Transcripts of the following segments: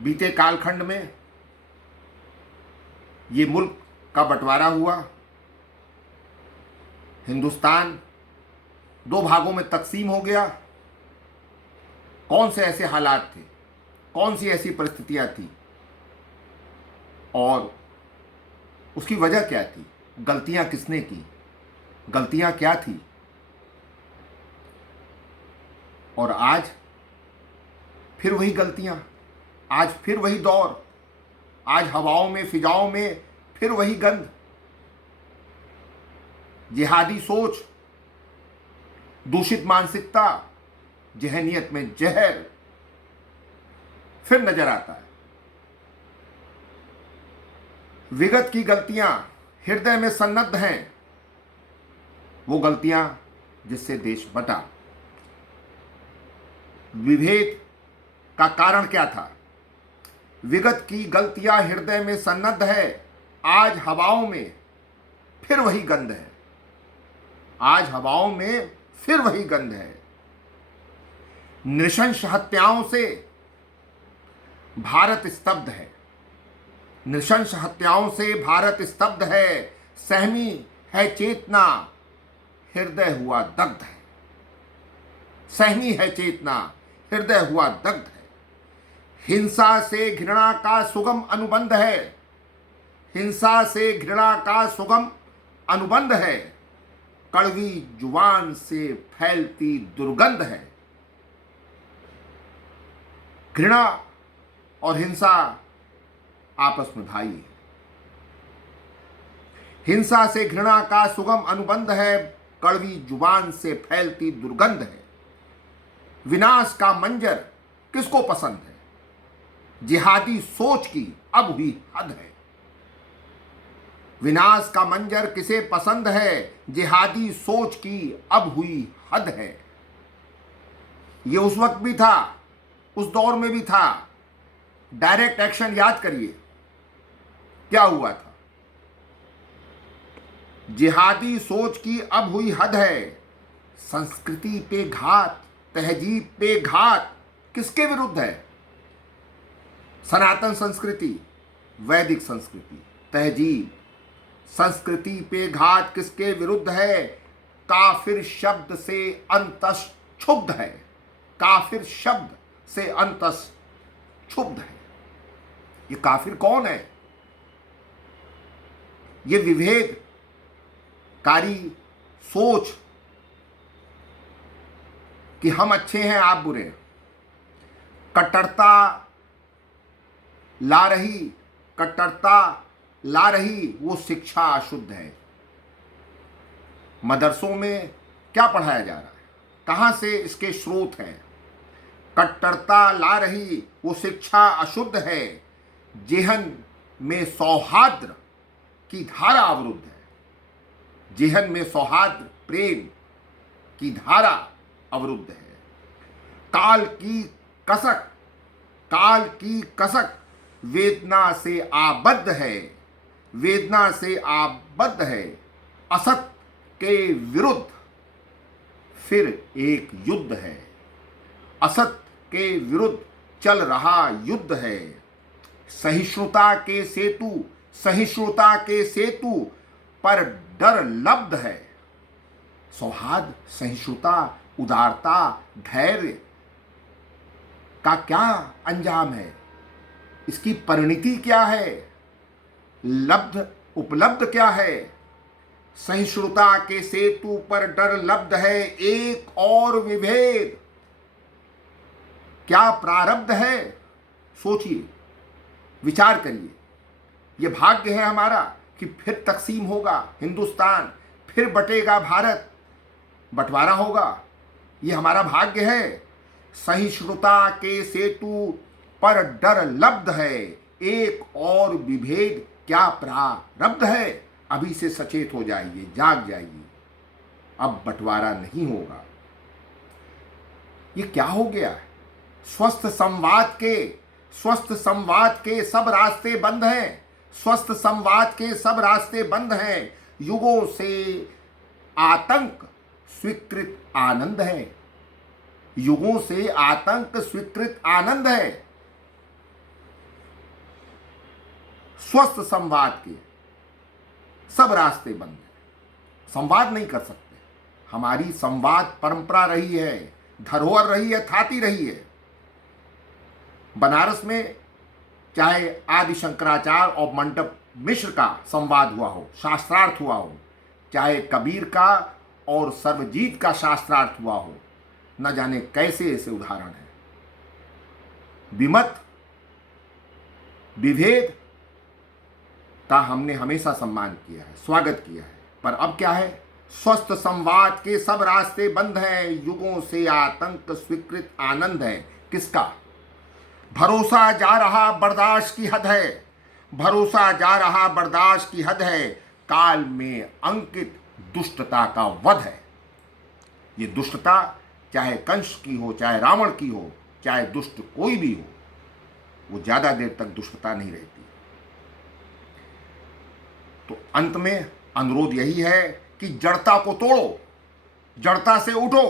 बीते कालखंड में ये मुल्क का बंटवारा हुआ, हिंदुस्तान दो भागों में तकसीम हो गया। कौन से ऐसे हालात थे, कौन सी ऐसी परिस्थितियां थी और उसकी वजह क्या थी, गलतियां किसने की, गलतियां क्या थी। और आज फिर वही गलतियां, आज फिर वही दौर, आज हवाओं में फिजाओं में फिर वही गंध। जिहादी सोच, दूषित मानसिकता, जहनियत में जहर फिर नजर आता है। विगत की गलतियां हृदय में सन्नद्ध हैं, वो गलतियां जिससे देश बटा। विभेद का कारण क्या था? विगत की गलतियां हृदय में सन्नद्ध है, आज हवाओं में फिर वही गंध है, आज हवाओं में फिर वही गंध है। नृशंस हत्याओं से भारत स्तब्ध है, नृशंस हत्याओं से भारत स्तब्ध है। सहमी है चेतना, हृदय हुआ दग्ध है। सहमी है चेतना, हृदय हुआ दग्ध है। हिंसा से घृणा का सुगम अनुबंध है, हिंसा से घृणा का सुगम अनुबंध है। कड़वी जुबान से फैलती दुर्गंध है। घृणा और हिंसा आपस में भाई है। हिंसा से घृणा का सुगम अनुबंध है, कड़वी जुबान से फैलती दुर्गंध है। विनाश का मंजर किसको पसंद है? जिहादी सोच की अब हुई हद है। विनाश का मंजर किसे पसंद है? जिहादी सोच की अब हुई हद है। ये उस वक्त भी था, उस दौर में भी था। डायरेक्ट एक्शन याद करिए क्या हुआ था। जिहादी सोच की अब हुई हद है। संस्कृति पे घात, तहजीब पे घात किसके विरुद्ध है? सनातन संस्कृति, वैदिक संस्कृति, तहजीब, संस्कृति पे घात किसके विरुद्ध है? काफिर शब्द से अंतस क्षुब्ध है, काफिर शब्द से अंतस क्षुब्ध है। ये काफिर कौन है? ये विभेदकारी सोच कि हम अच्छे हैं आप बुरे हैं, कट्टरता ला रही वो शिक्षा अशुद्ध है। मदरसों में क्या पढ़ाया जा रहा है? कहां से इसके स्रोत हैं? कट्टरता ला रही वो शिक्षा अशुद्ध है। जेहन में सौहार्द की धारा अवरुद्ध है। जेहन में सौहार्द प्रेम की धारा अवरुद्ध है। काल की कसक वेदना से आबद्ध है, वेदना से आबद्ध है। असत के विरुद्ध फिर एक युद्ध है, असत के विरुद्ध चल रहा युद्ध है। सहिष्णुता के सेतु पर डर लब्ध है। सौहार्द, सहिष्णुता, उदारता, धैर्य का क्या अंजाम है? इसकी परिणति क्या है? उपलब्ध क्या है? सहिष्णुता के सेतु पर डर लब्ध है। एक और विभेद क्या प्रारब्ध है? सोचिए, विचार करिए। यह भाग्य है हमारा कि फिर तकसीम होगा हिंदुस्तान, फिर बटेगा भारत, बंटवारा होगा। यह हमारा भाग्य है। सहिष्णुता के सेतु पर डर लब्ध है। एक और विभेद क्या प्रारब्ध है? अभी से सचेत हो जाइए, जाग जाइए। अब बंटवारा नहीं होगा। ये क्या हो गया? स्वस्थ संवाद के सब रास्ते बंद हैं। स्वस्थ संवाद के सब रास्ते बंद हैं। युगों से आतंक स्वीकृत आनंद है। युगों से आतंक स्वीकृत आनंद है। स्वस्थ संवाद के सब रास्ते बंद हैं। संवाद नहीं कर सकते। हमारी संवाद परंपरा रही है, धरोहर रही है, थाती रही है। बनारस में चाहे आदि शंकराचार्य और मंडप मिश्र का संवाद हुआ हो, शास्त्रार्थ हुआ हो, चाहे कबीर का और सर्वजीत का शास्त्रार्थ हुआ हो, न जाने कैसे ऐसे उदाहरण हैं। विमत विभेद का हमने हमेशा सम्मान किया है, स्वागत किया है, पर अब क्या है? स्वस्थ संवाद के सब रास्ते बंद हैं। युगों से आतंक स्वीकृत आनंद है। किसका? भरोसा जा रहा बर्दाश्त की हद है, भरोसा जा रहा बर्दाश्त की हद है। काल में अंकित दुष्टता का वध है। ये दुष्टता चाहे कंस की हो, चाहे रावण की हो, चाहे दुष्ट कोई भी हो, वो ज्यादा देर तक दुष्टता नहीं रहती। तो अंत में अनुरोध यही है कि जड़ता को तोड़ो, जड़ता से उठो,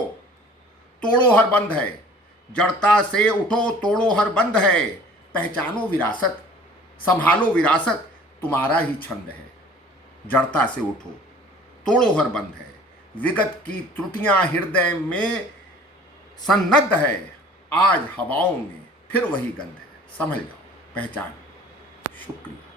तोड़ो हर बंध है। जड़ता से उठो, तोड़ो हर बंध है। पहचानो विरासत, संभालो विरासत, तुम्हारा ही छंद है। जड़ता से उठो, तोड़ो हर बंध है। विगत की त्रुटियां हृदय में सन्नद्ध है। आज हवाओं में फिर वही गंध है। समझ जाओ, पहचान। शुक्रिया।